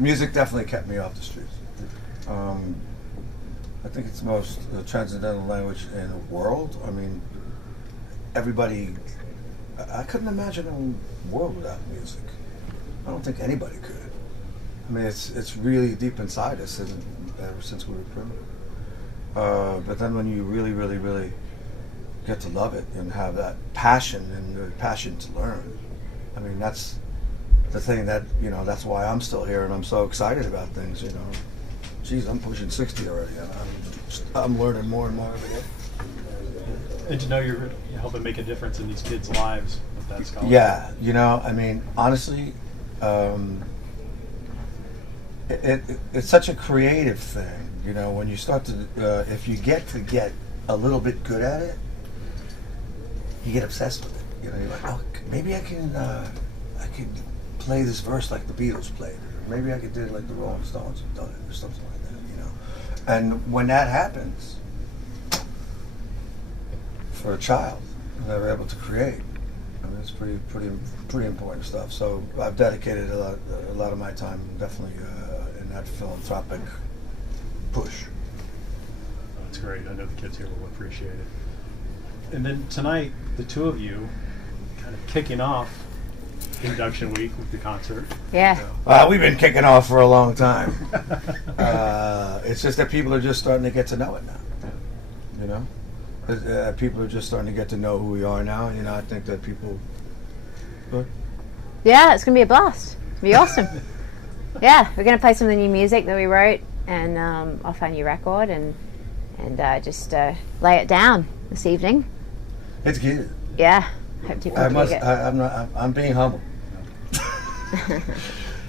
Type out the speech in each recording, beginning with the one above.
music definitely kept me off the streets. I think it's the most transcendental language in the world. I mean, everybody. I couldn't imagine a world without music. I don't think anybody could. I mean, it's really deep inside us, and ever since we were primitive. But then when you really, really, really get to love it and have that passion and the passion to learn, I mean, that's the thing that, that's why I'm still here and I'm so excited about things, Geez, I'm pushing 60 already, and I'm learning more and more every day. And to know you're helping make a difference in these kids' lives with that scholarship. Yeah, I mean, honestly, it's such a creative thing, when you start to, if you get a little bit good at it, you get obsessed with it. You're like, oh, maybe I could play this verse like the Beatles played it, or maybe I could do it like the Rolling Stones have done it, or something like that, And when that happens, for a child, and they're able to create, I mean, it's pretty important stuff. So I've dedicated a lot of my time definitely in that philanthropic push. That's great. I know the kids here will appreciate it. And then tonight, the two of you kind of kicking off induction week with the concert. Yeah. We've been kicking off for a long time. It's just that people are just starting to get to know it now. People are just starting to get to know who we are now. I think that people. Yeah, it's gonna be a blast. It's gonna be awesome. Yeah, we're gonna play some of the new music that we wrote and off our new record and just lay it down this evening. It's good. Yeah. Hope people dig it. I'm being humble.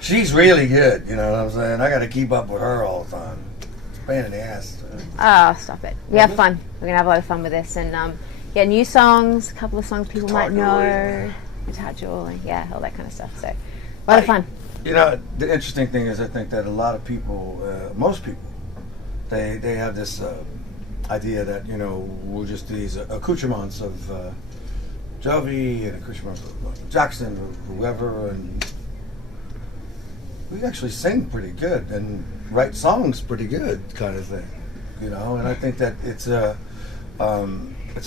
She's really good, you know what I'm saying? I got to keep up with her all the time. It's a pain in the ass. Oh, stop it. We have fun. We're going to have a lot of fun with this. And new songs, a couple of songs people might know. Guitar dueling, all that kind of stuff. So, a lot of fun. The interesting thing is I think that a lot of people, most people, they have this idea that, we're just these accoutrements of Jovi and accoutrements of Jackson or whoever, and we actually sing pretty good and write songs pretty good, kind of thing, And I think that it's a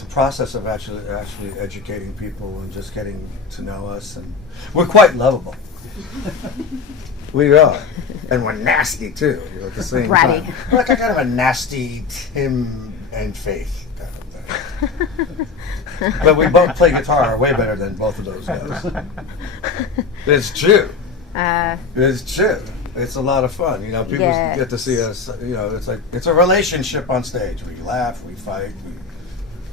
process of actually educating people and just getting to know us, and we're quite lovable. We are, and we're nasty too. At the same Bratty. time, we're like a kind of a nasty Tim and Faith kind of thing. But we both play guitar way better than both of those guys. It's true. It's true. It's a lot of fun. People get to see us. It's a relationship on stage. We laugh, we fight, we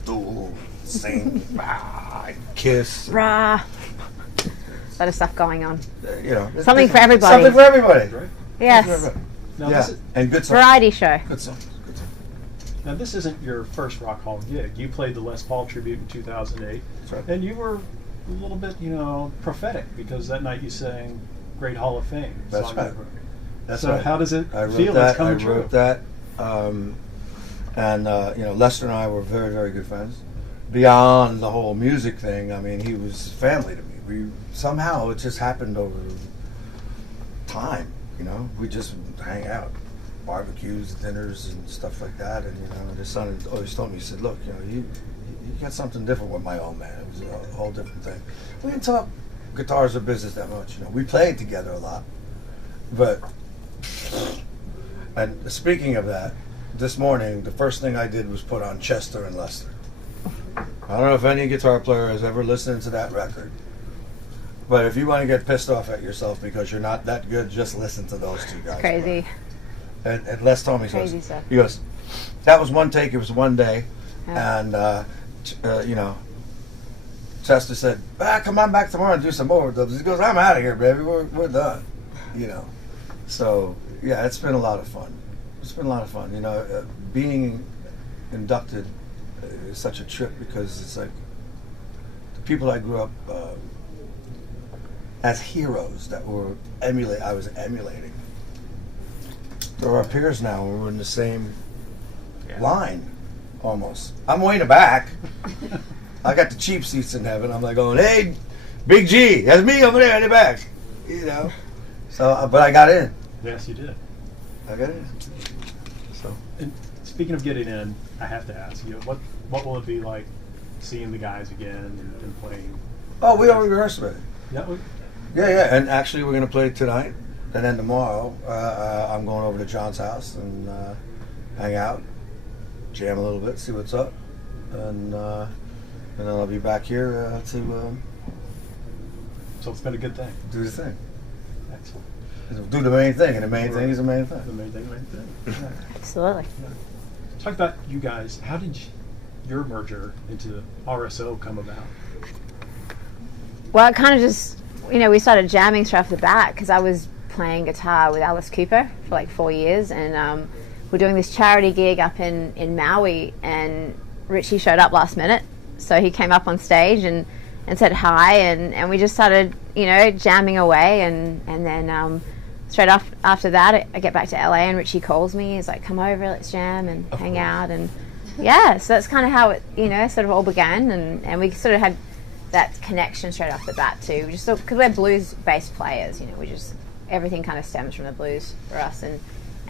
duel, sing, kiss. Rah. A lot of stuff going on. Something for everybody. Something for everybody. Right? Yes. And good songs. Variety show. Good songs. Now, this isn't your first Rock Hall gig. You played the Les Paul tribute in 2008. That's right. And you were a little bit, prophetic, because that night you sang Great Hall of Fame. That's right. So how does it feel? It's coming true. I wrote that. Lester and I were very, very good friends. Beyond the whole music thing, I mean, he was family to me. Somehow it just happened over time, We just hang out. Barbecues, dinners, and stuff like that, and his son always told me, he said, "Look, you got something different with my old man." It was a whole different thing. We didn't talk guitars or business that much, We played together a lot, and speaking of that, this morning the first thing I did was put on Chester and Lester. I don't know if any guitar player has ever listened to that record, but if you want to get pissed off at yourself because you're not that good, just listen to those two guys. It's crazy. And Les told me, Crazy he goes, that was one take, it was one day, and, Chester said, come on back tomorrow and do some more overdubs. He goes, I'm out of here, baby, we're done, So, it's been a lot of fun. It's been a lot of fun, being inducted is such a trip because it's like the people I grew up as heroes that I was emulating. They're our peers now, and we're in the same line, almost. I'm way in the back. I got the cheap seats in heaven. I'm like going, hey, Big G, that's me over there in the back. So, but I got in. Yes, you did. I got it. So And speaking of getting in, I have to ask you, what will it be like seeing the guys again and playing? oh, we already rehearsed with it. Yeah. Yeah, and actually we're gonna play tonight, and then tomorrow I'm going over to John's house and hang out, jam a little bit, see what's up, and then I'll be back here to So it's been a good thing. do the thing, Excellent. do the main thing, and the main thing is the main The thing. main thing. Absolutely. Talk about you guys. How did your merger into RSO come about? Well, it kind of just, we started jamming straight off the bat because I was playing guitar with Alice Cooper for like 4 years, and we're doing this charity gig up in Maui, and Richie showed up last minute, so he came up on stage and said hi, and we just started, jamming away, and then straight after that, I get back to LA, and Richie calls me. He's like, "Come over, let's jam and hang out," and yeah, so that's kind of how it, sort of all began, and we sort of had that connection straight off the bat too. We just because we're blues-based players, we just everything kind of stems from the blues for us, and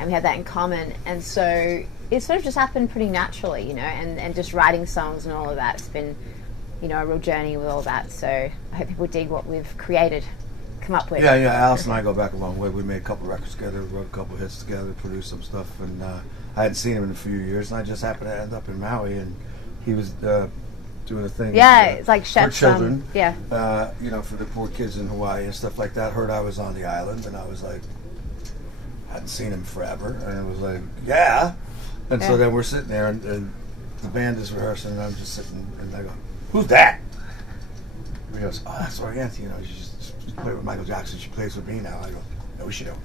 we have that in common, and so it sort of just happened pretty naturally, and just writing songs and all of that. It's been, a real journey with all that. So I hope people dig what we've come up with. Yeah, Alice and I go back a long way. We made a couple records together, wrote a couple hits together, produced some stuff, and I hadn't seen him in a few years, and I just happened to end up in Maui, and he was doing a thing. Yeah, it's like for chefs. children. Yeah. For the poor kids in Hawaii and stuff like that. Heard I was on the island, and I was like, hadn't seen him forever, and it was like, yeah. And so then we're sitting there, and the band is rehearsing, and I'm just sitting, and I go, "Who's that?" And he goes, "Oh, that's Oriente. She just played with Michael Jackson. She plays with me now." I go, "No, she don't."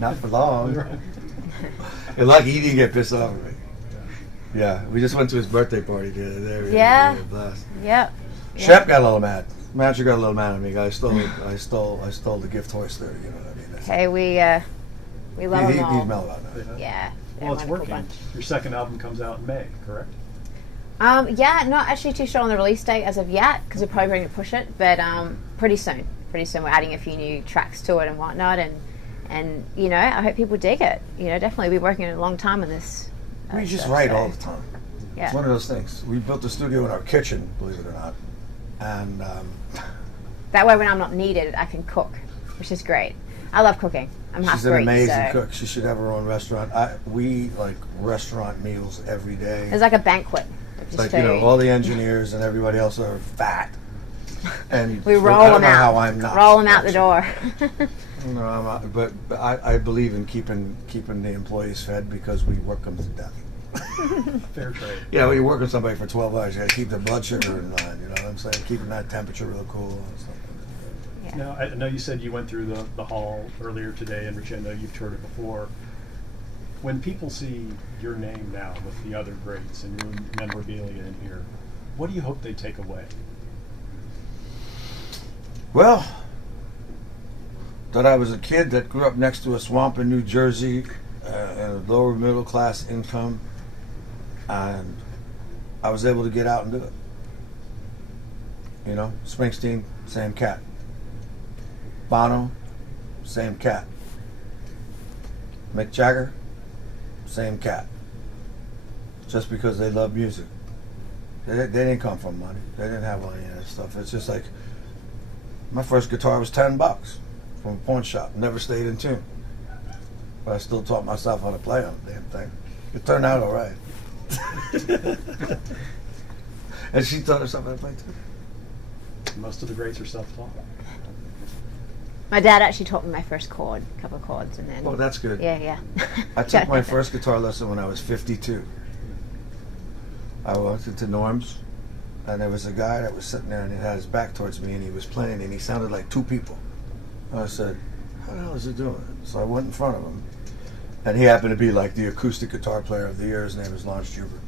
Not for long. You're lucky he didn't get pissed off at me. Yeah, we just went to his birthday party the other day. We had a blast. Yeah. Shep got a little mad. Manager got a little mad at me. I stole the gift horse there. You know what I mean? Okay, we love him all. He's mellow about that. Yeah. Well, it's wonderful working. bunch. Your second album comes out in May, correct? Yeah, not actually too sure on the release date as of yet because we're probably going to push it, but pretty soon. Pretty soon we're adding a few new tracks to it and whatnot, and I hope people dig it. Definitely we've been working a long time on this. We just write all the time. Yeah. It's one of those things. We built the studio in our kitchen, believe it or not, and that way when I'm not needed, I can cook, which is great. I love cooking. I'm half she's an Greek, amazing so cook. She should have her own restaurant. We like restaurant meals every day. it's like a banquet. Like all the engineers and everybody else are fat, and we I roll don't them know out. how I'm not. Roll them out the door. No, I'm not, but I believe in keeping the employees fed because we work them to death. Fair trade. Yeah, when you work with somebody for 12 hours, you got to keep their blood sugar in line. You know what I'm saying? Keeping that temperature real cool and stuff. Yeah. Now, I know you said you went through the hall earlier today, and Richie, I know you've toured it before. When people see your name now with the other greats and your memorabilia in here, what do you hope they take away? Well, that I was a kid that grew up next to a swamp in New Jersey, and a lower middle class income, and I was able to get out and do it. Springsteen, same cat. Bono, same cat. Mick Jagger, same cat. Just because they love music. They didn't come from money. They didn't have any of that stuff. It's just like, my first guitar was $10 from a pawn shop. Never stayed in tune. But I still taught myself how to play on the damn thing. It turned out all right. And she taught herself how to play too. Most of the greats are self-taught. My dad actually taught me my first chord, a couple of chords, and then. Oh, that's good. Yeah. I took my first guitar lesson when I was 52. I went into Norm's, and there was a guy that was sitting there, and he had his back towards me, and he was playing, and he sounded like two people. And I said, "How the hell is he doing it?" So I went in front of him, and he happened to be like the acoustic guitar player of the year. His name is Lawrence Schubert.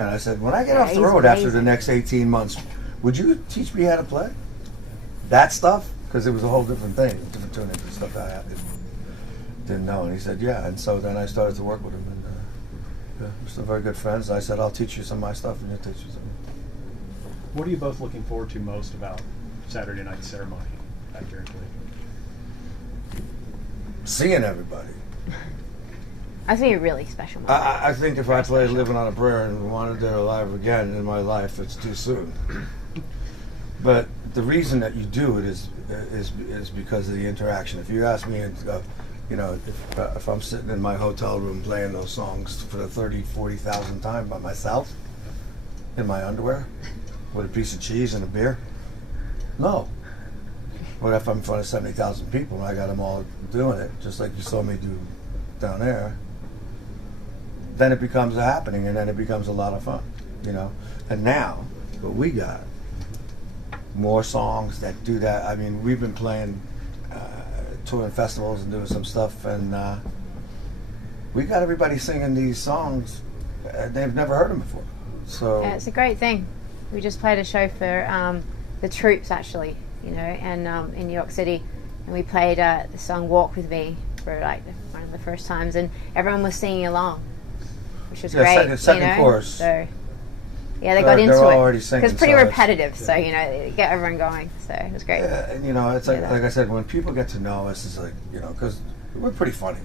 And I said, "When I get off the he's road after the amazing. next 18 months, would you teach me how to play that stuff?" Because it was a whole different thing, different tuning and stuff that I didn't know. And he said, "Yeah." And so then I started to work with him, and we're still very good friends. I said, "I'll teach you some of my stuff, and you'll teach you some." What are you both looking forward to most about Saturday night's ceremony back here in Cleveland? seeing everybody. I think a really special moment. I think if I played Living on a Prayer and wanted to live again in my life, it's too soon. But the reason that you do it is because of the interaction. If you ask me, if I'm sitting in my hotel room playing those songs for the 40,000th time by myself, in my underwear, with a piece of cheese and a beer, no. But if I'm in front of 70,000 people and I got them all doing it, just like you saw me do down there, then it becomes a happening, and then it becomes a lot of fun, And now, what we got, more songs that do that. I mean, we've been playing, touring festivals and doing some stuff, and we got everybody singing these songs, and they've never heard them before. So yeah, it's a great thing. We just played a show for the troops, actually, and in New York City, and we played the song "Walk with Me" for like one of the first times, and everyone was singing along, which was great. Second chorus. So yeah, they got into they're it already singing, because it's pretty so repetitive. So get everyone going. So it was great. Yeah, and it's like I said, when people get to know us, it's like because we're pretty funny.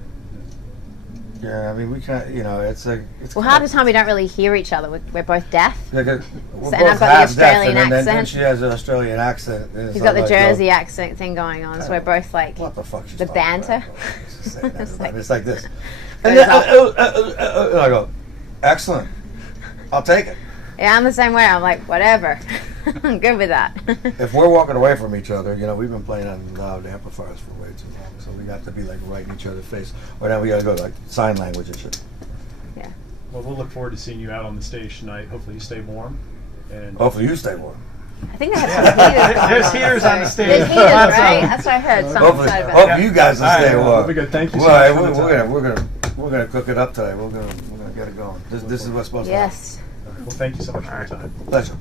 Yeah, I mean, we can't, it's like... half the time we don't really hear each other. We're both deaf. Like and I've got the Australian accent. And she has an Australian accent. He's got the Jersey accent thing going on, so we're both like... What the fuck? The banter. It's like this. And I go, excellent. I'll take it. Yeah, I'm the same way. I'm like, whatever. I'm good with that. If we're walking away from each other, we've been playing on loud amplifiers for way too long, so we got to be like right in each other's face. Or now we got to go to like sign language and shit. Yeah. Well, we'll look forward to seeing you out on the stage tonight. Hopefully you stay warm. And hopefully you stay warm. I think they have some heaters going There's on, heaters so on the stage. There's heaters, right? That's what I heard. Hopefully you guys will stay warm. We'll be good. Thank you so much for the time. We're gonna cook it up today. We're gonna get it going. This is what's supposed to happen. Yes. Well, thank you so much for your time. Pleasure.